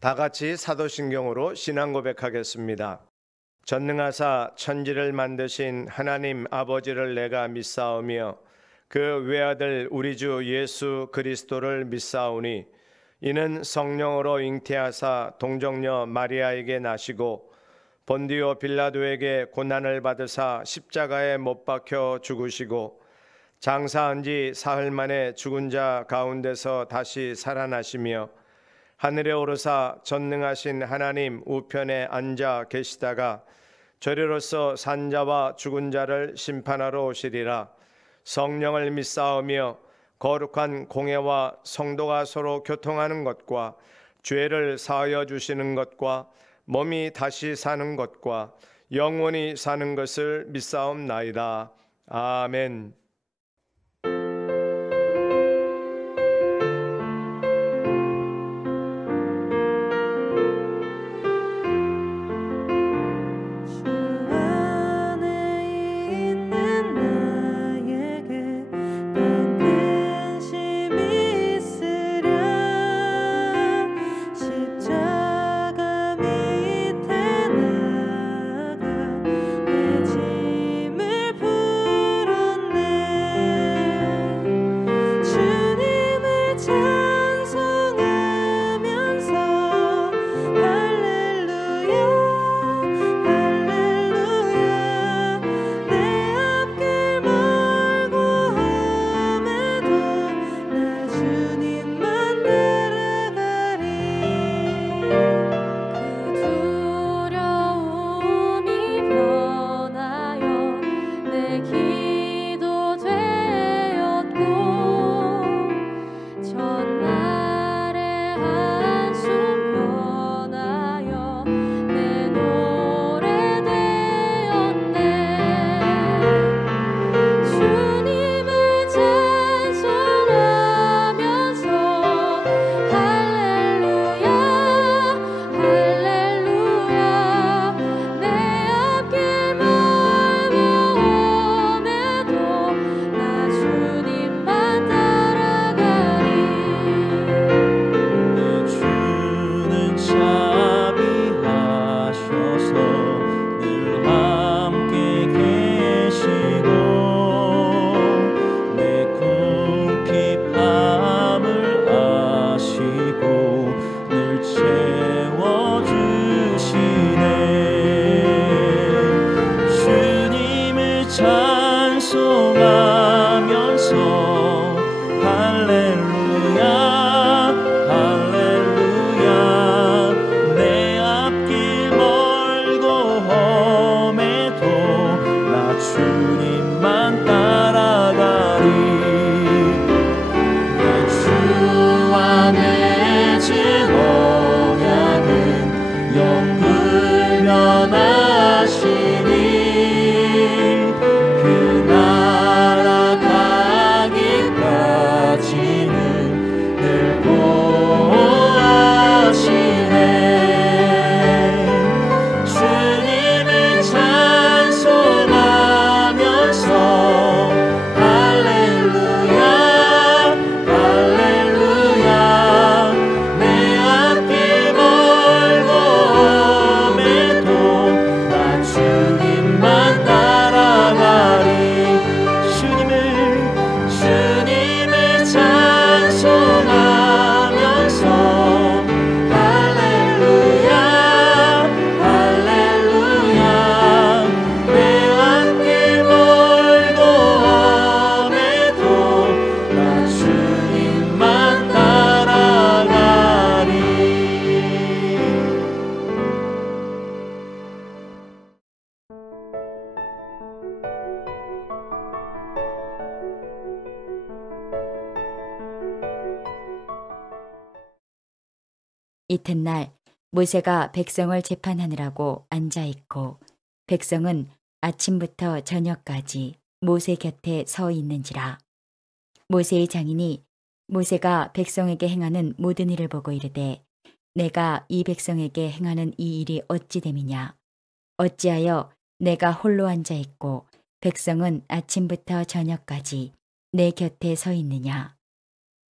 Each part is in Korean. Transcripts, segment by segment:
다 같이 사도신경으로 신앙 고백하겠습니다. 전능하사 천지를 만드신 하나님 아버지를 내가 믿사오며 그 외아들 우리 주 예수 그리스도를 믿사오니 이는 성령으로 잉태하사 동정녀 마리아에게 나시고 본디오 빌라도에게 고난을 받으사 십자가에 못 박혀 죽으시고 장사한 지 사흘 만에 죽은 자 가운데서 다시 살아나시며 하늘에 오르사 전능하신 하나님 우편에 앉아 계시다가 저리로서 산자와 죽은 자를 심판하러 오시리라. 성령을 믿사오며 거룩한 공회와 성도가 서로 교통하는 것과 죄를 사하여 주시는 것과 몸이 다시 사는 것과 영원히 사는 것을 믿사옵나이다. 아멘. 이튿날 모세가 백성을 재판하느라고 앉아 있고 백성은 아침부터 저녁까지 모세 곁에 서 있는지라. 모세의 장인이 모세가 백성에게 행하는 모든 일을 보고 이르되 내가 이 백성에게 행하는 이 일이 어찌 됨이냐. 어찌하여 내가 홀로 앉아 있고 백성은 아침부터 저녁까지 내 곁에 서 있느냐.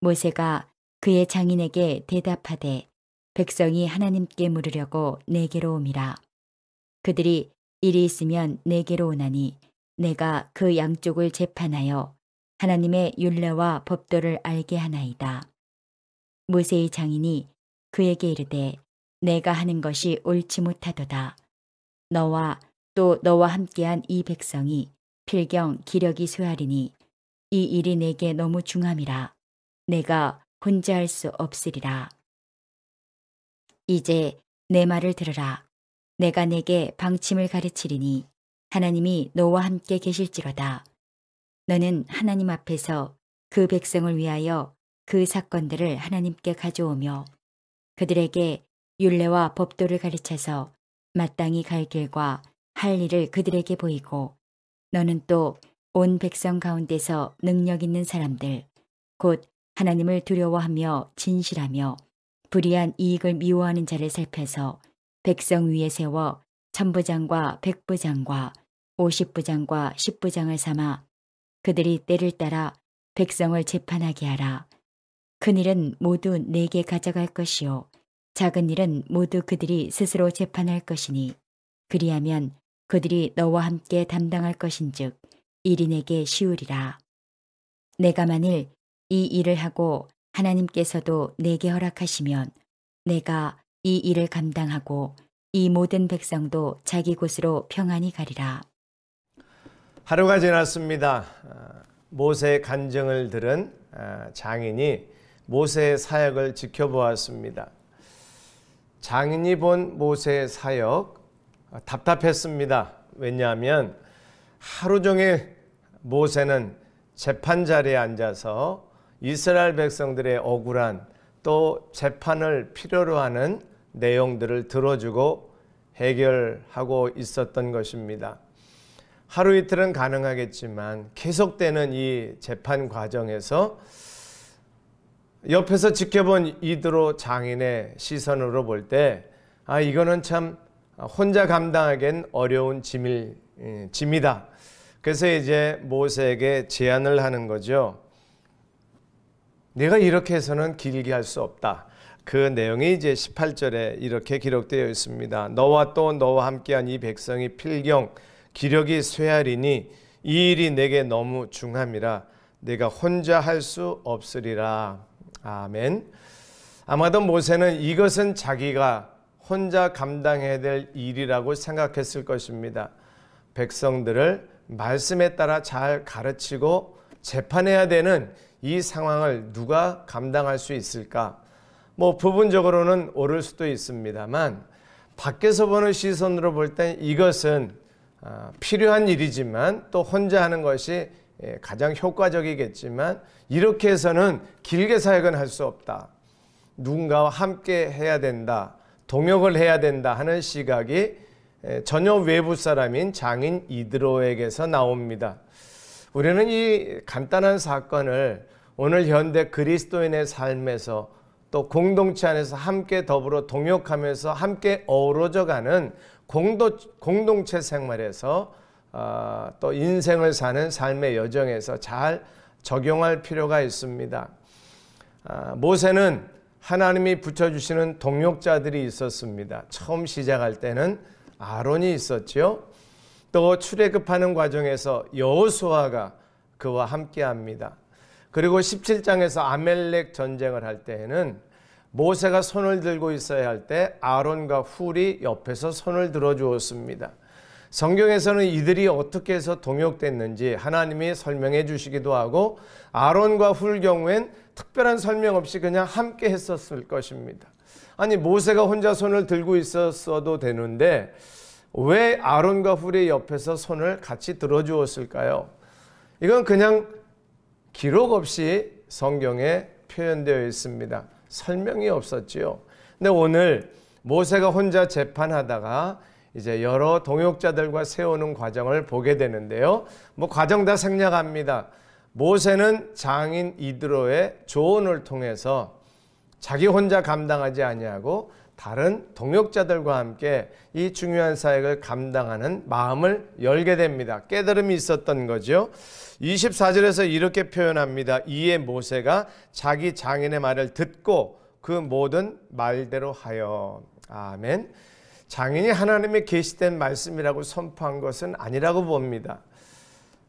모세가 그의 장인에게 대답하되 백성이 하나님께 물으려고 내게로 옴이라. 그들이 일이 있으면 내게로 오나니 내가 그 양쪽을 재판하여 하나님의 율례와 법도를 알게 하나이다. 모세의 장인이 그에게 이르되 내가 하는 것이 옳지 못하도다. 너와 또 너와 함께한 이 백성이 필경 기력이 쇠하리니 이 일이 내게 너무 중함이라. 내가 혼자 할 수 없으리라. 이제 내 말을 들으라. 내가 내게 방침을 가르치리니 하나님이 너와 함께 계실지로다. 너는 하나님 앞에서 그 백성을 위하여 그 사건들을 하나님께 가져오며 그들에게 율례와 법도를 가르쳐서 마땅히 갈 길과 할 일을 그들에게 보이고 너는 또 온 백성 가운데서 능력 있는 사람들 곧 하나님을 두려워하며 진실하며 불의한 이익을 미워하는 자를 살펴서 백성 위에 세워 천부장과 백부장과 50부장과 10부장을 삼아 그들이 때를 따라 백성을 재판하게 하라. 큰 일은 모두 내게 가져갈 것이요 작은 일은 모두 그들이 스스로 재판할 것이니 그리하면 그들이 너와 함께 담당할 것인즉 일이 내게 쉬우리라. 내가 만일 이 일을 하고 하나님께서도 내게 허락하시면 내가 이 일을 감당하고 이 모든 백성도 자기 곳으로 평안히 가리라. 하루가 지났습니다. 모세의 간증을 들은 장인이 모세의 사역을 지켜보았습니다. 장인이 본 모세의 사역 답답했습니다. 왜냐하면 하루 종일 모세는 재판 자리에 앉아서 이스라엘 백성들의 억울한 또 재판을 필요로 하는 내용들을 들어주고 해결하고 있었던 것입니다. 하루 이틀은 가능하겠지만 계속되는 이 재판 과정에서 옆에서 지켜본 이드로 장인의 시선으로 볼 때 이거는 참 혼자 감당하기엔 어려운 짐이다. 그래서 이제 모세에게 제안을 하는 거죠. 내가 이렇게 해서는 길게 할 수 없다. 그 내용이 이제 18절에 이렇게 기록되어 있습니다. 너와 또 너와 함께한 이 백성이 필경 기력이 쇠하리니 이 일이 내게 너무 중함이라 내가 혼자 할 수 없으리라. 아멘. 아마도 모세는 이것은 자기가 혼자 감당해야 될 일이라고 생각했을 것입니다. 백성들을 말씀에 따라 잘 가르치고 재판해야 되는 이 상황을 누가 감당할 수 있을까? 부분적으로는 옳을 수도 있습니다만 밖에서 보는 시선으로 볼 땐 이것은 필요한 일이지만 또 혼자 하는 것이 가장 효과적이겠지만 이렇게 해서는 길게 사역은 할 수 없다. 누군가와 함께 해야 된다. 동역을 해야 된다 하는 시각이 전혀 외부 사람인 장인 이드로에게서 나옵니다. 우리는 이 간단한 사건을 오늘 현대 그리스도인의 삶에서 또 공동체 안에서 함께 더불어 동역하면서 함께 어우러져가는 공동체 생활에서 또 인생을 사는 삶의 여정에서 잘 적용할 필요가 있습니다. 모세는 하나님이 붙여주시는 동역자들이 있었습니다. 처음 시작할 때는 아론이 있었죠. 또 출애굽하는 과정에서 여호수아가 그와 함께합니다. 그리고 17장에서 아멜렉 전쟁을 할 때에는 모세가 손을 들고 있어야 할 때 아론과 훌이 옆에서 손을 들어주었습니다. 성경에서는 이들이 어떻게 해서 동역됐는지 하나님이 설명해 주시기도 하고 아론과 훌 경우엔 특별한 설명 없이 그냥 함께 했었을 것입니다. 아니 모세가 혼자 손을 들고 있었어도 되는데 왜 아론과 훌의 옆에서 손을 같이 들어주었을까요? 이건 그냥 기록 없이 성경에 표현되어 있습니다. 설명이 없었지요. 근데 오늘 모세가 혼자 재판하다가 이제 여러 동역자들과 세우는 과정을 보게 되는데요. 과정 다 생략합니다. 모세는 장인 이드로의 조언을 통해서 자기 혼자 감당하지 아니하고 다른 동역자들과 함께 이 중요한 사역을 감당하는 마음을 열게 됩니다. 깨달음이 있었던 거죠. 24절에서 이렇게 표현합니다. 이에 모세가 자기 장인의 말을 듣고 그 모든 말대로 하여. 아멘. 장인이 하나님의 계시된 말씀이라고 선포한 것은 아니라고 봅니다.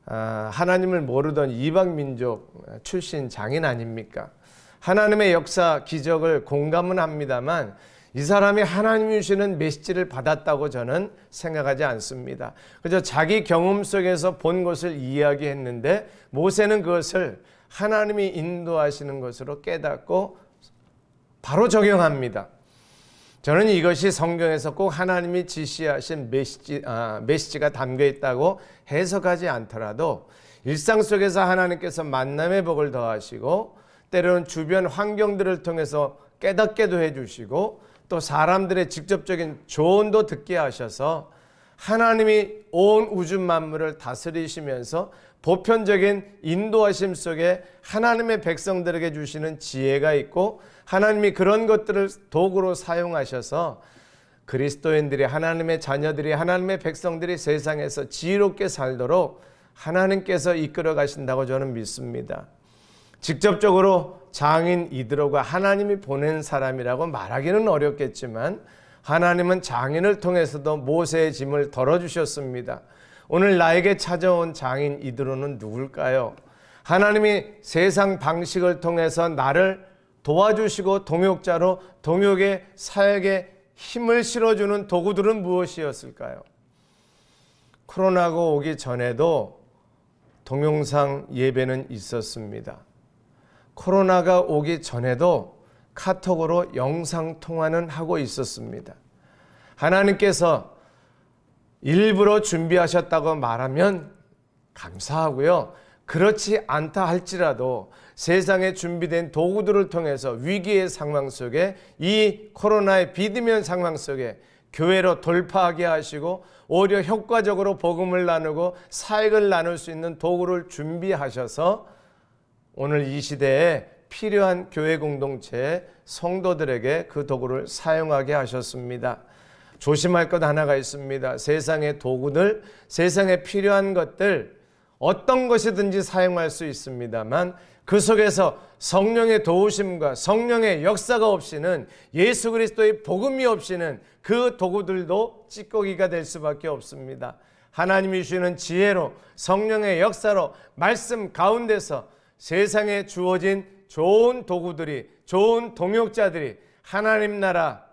하나님을 모르던 이방 민족 출신 장인 아닙니까? 하나님의 역사, 기적을 공감은 합니다만 이 사람이 하나님이 주시는 메시지를 받았다고 저는 생각하지 않습니다. 그저 자기 경험 속에서 본 것을 이야기했는데 모세는 그것을 하나님이 인도하시는 것으로 깨닫고 바로 적용합니다. 저는 이것이 성경에서 꼭 하나님이 지시하신 메시지가 담겨 있다고 해석하지 않더라도 일상 속에서 하나님께서 만남의 복을 더하시고 때로는 주변 환경들을 통해서 깨닫게도 해주시고 또 사람들의 직접적인 조언도 듣게 하셔서 하나님이 온 우주 만물을 다스리시면서 보편적인 인도하심 속에 하나님의 백성들에게 주시는 지혜가 있고 하나님이 그런 것들을 도구로 사용하셔서 그리스도인들이, 하나님의 자녀들이, 하나님의 백성들이 세상에서 지혜롭게 살도록 하나님께서 이끌어 가신다고 저는 믿습니다. 직접적으로 장인 이드로가 하나님이 보낸 사람이라고 말하기는 어렵겠지만 하나님은 장인을 통해서도 모세의 짐을 덜어주셨습니다. 오늘 나에게 찾아온 장인 이드로는 누굴까요? 하나님이 세상 방식을 통해서 나를 도와주시고 동역자로 동역의 사역에 힘을 실어주는 도구들은 무엇이었을까요? 코로나가 오기 전에도 동영상 예배는 있었습니다. 코로나가 오기 전에도 카톡으로 영상통화는 하고 있었습니다. 하나님께서 일부러 준비하셨다고 말하면 감사하고요. 그렇지 않다 할지라도 세상에 준비된 도구들을 통해서 위기의 상황 속에 이 코로나의 비대면 상황 속에 교회로 돌파하게 하시고 오히려 효과적으로 복음을 나누고 사역을 나눌 수 있는 도구를 준비하셔서 오늘 이 시대에 필요한 교회 공동체 성도들에게 그 도구를 사용하게 하셨습니다. 조심할 것 하나가 있습니다. 세상의 도구들, 세상에 필요한 것들 어떤 것이든지 사용할 수 있습니다만 그 속에서 성령의 도우심과 성령의 역사가 없이는, 예수 그리스도의 복음이 없이는 그 도구들도 찌꺼기가 될 수밖에 없습니다. 하나님이 주시는 지혜로, 성령의 역사로, 말씀 가운데서 세상에 주어진 좋은 도구들이, 좋은 동역자들이 하나님 나라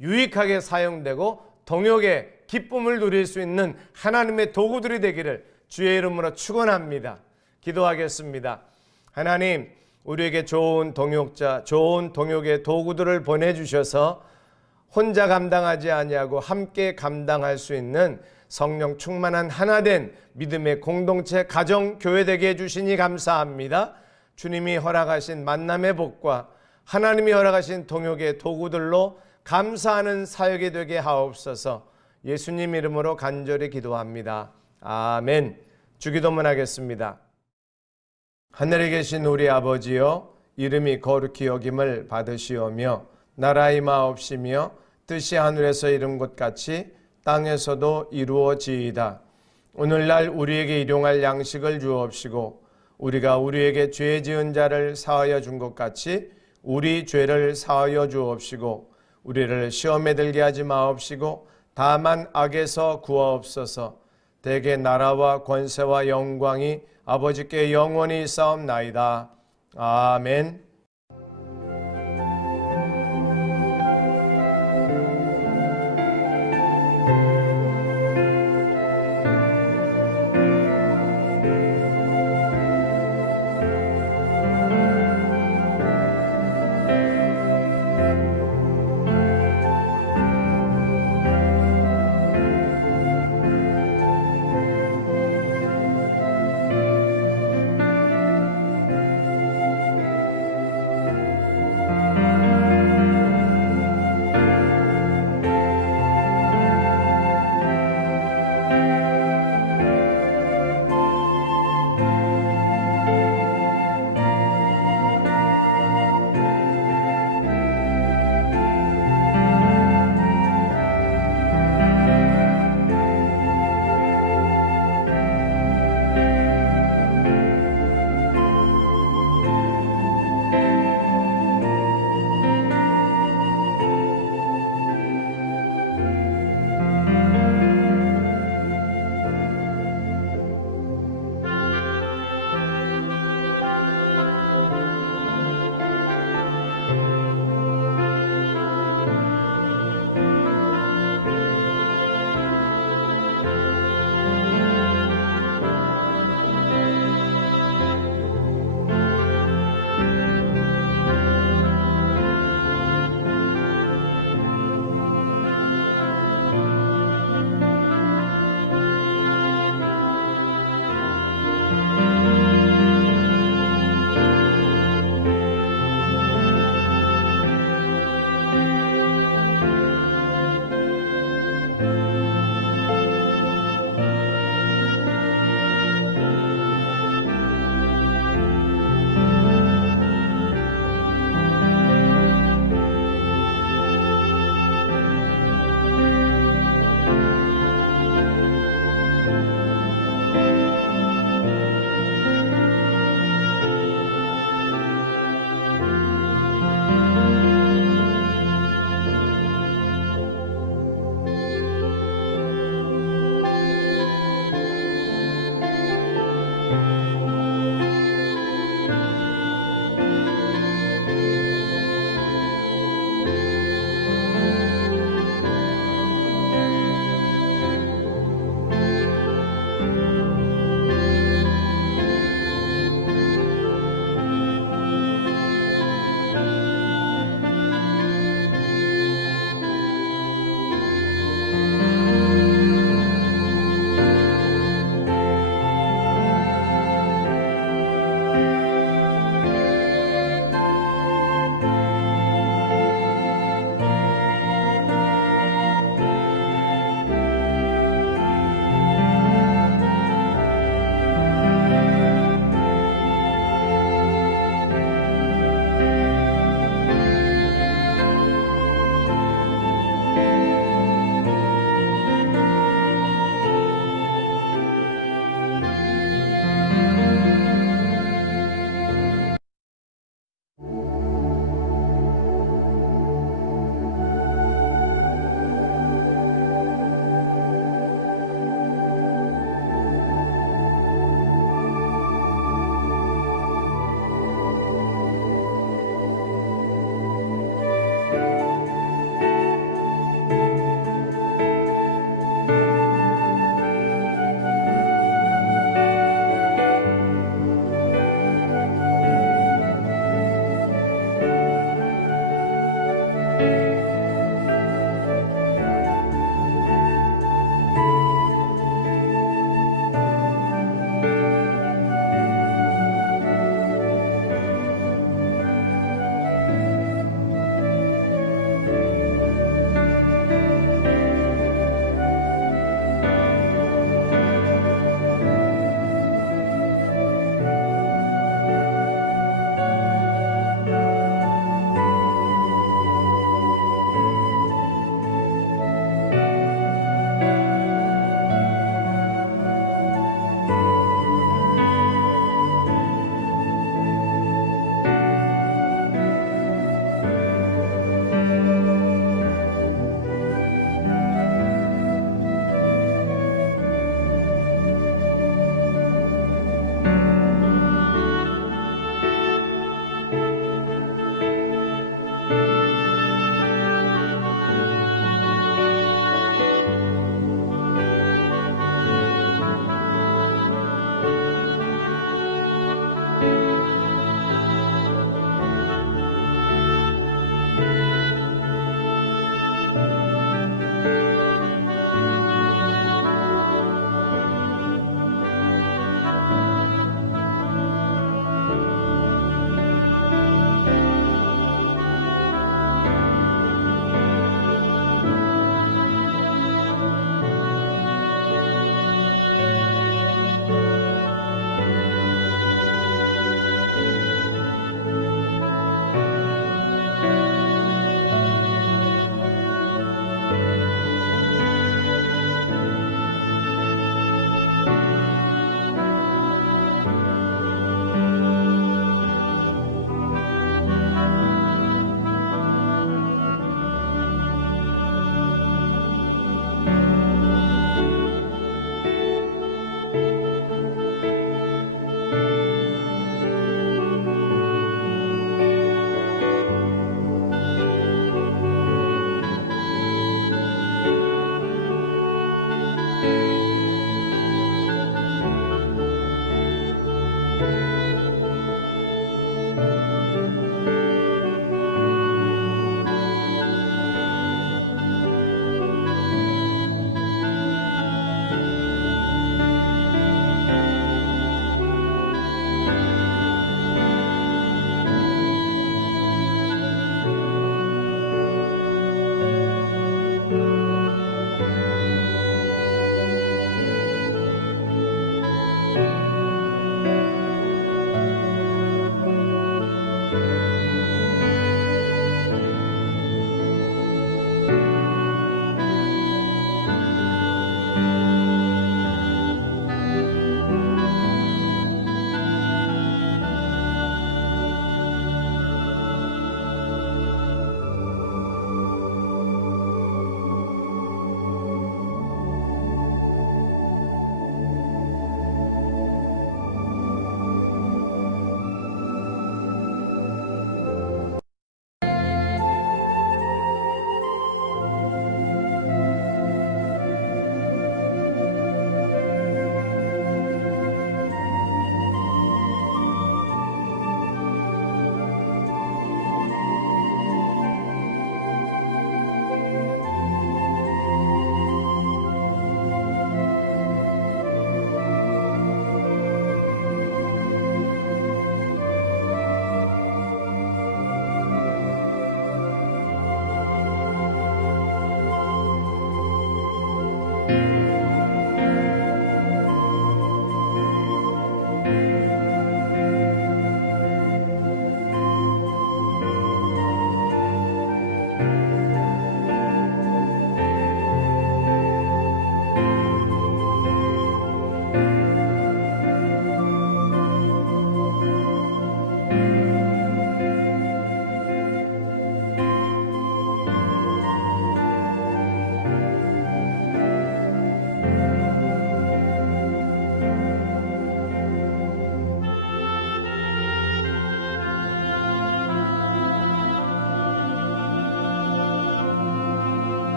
유익하게 사용되고 동역의 기쁨을 누릴 수 있는 하나님의 도구들이 되기를 주의 이름으로 축원합니다. 기도하겠습니다. 하나님, 우리에게 좋은 동역자, 좋은 동역의 도구들을 보내주셔서 혼자 감당하지 아니하고 함께 감당할 수 있는 성령 충만한 하나된 믿음의 공동체, 가정, 교회 되게 해주시니 감사합니다. 주님이 허락하신 만남의 복과 하나님이 허락하신 동역의 도구들로 감사하는 사역이 되게 하옵소서. 예수님 이름으로 간절히 기도합니다. 아멘. 주기도문 하겠습니다. 하늘에 계신 우리 아버지여, 이름이 거룩히 여김을 받으시오며 나라의 임하옵시며 뜻이 하늘에서 이룬 것 같이 땅에서도 이루어지이다. 오늘날 우리에게 일용할 양식을 주옵시고 우리가 우리에게 죄 지은 자를 사하여 준 것 같이 우리 죄를 사하여 주옵시고 우리를 시험에 들게 하지 마옵시고 다만 악에서 구하옵소서. 대개 나라와 권세와 영광이 아버지께 영원히 있사옵나이다. 아멘.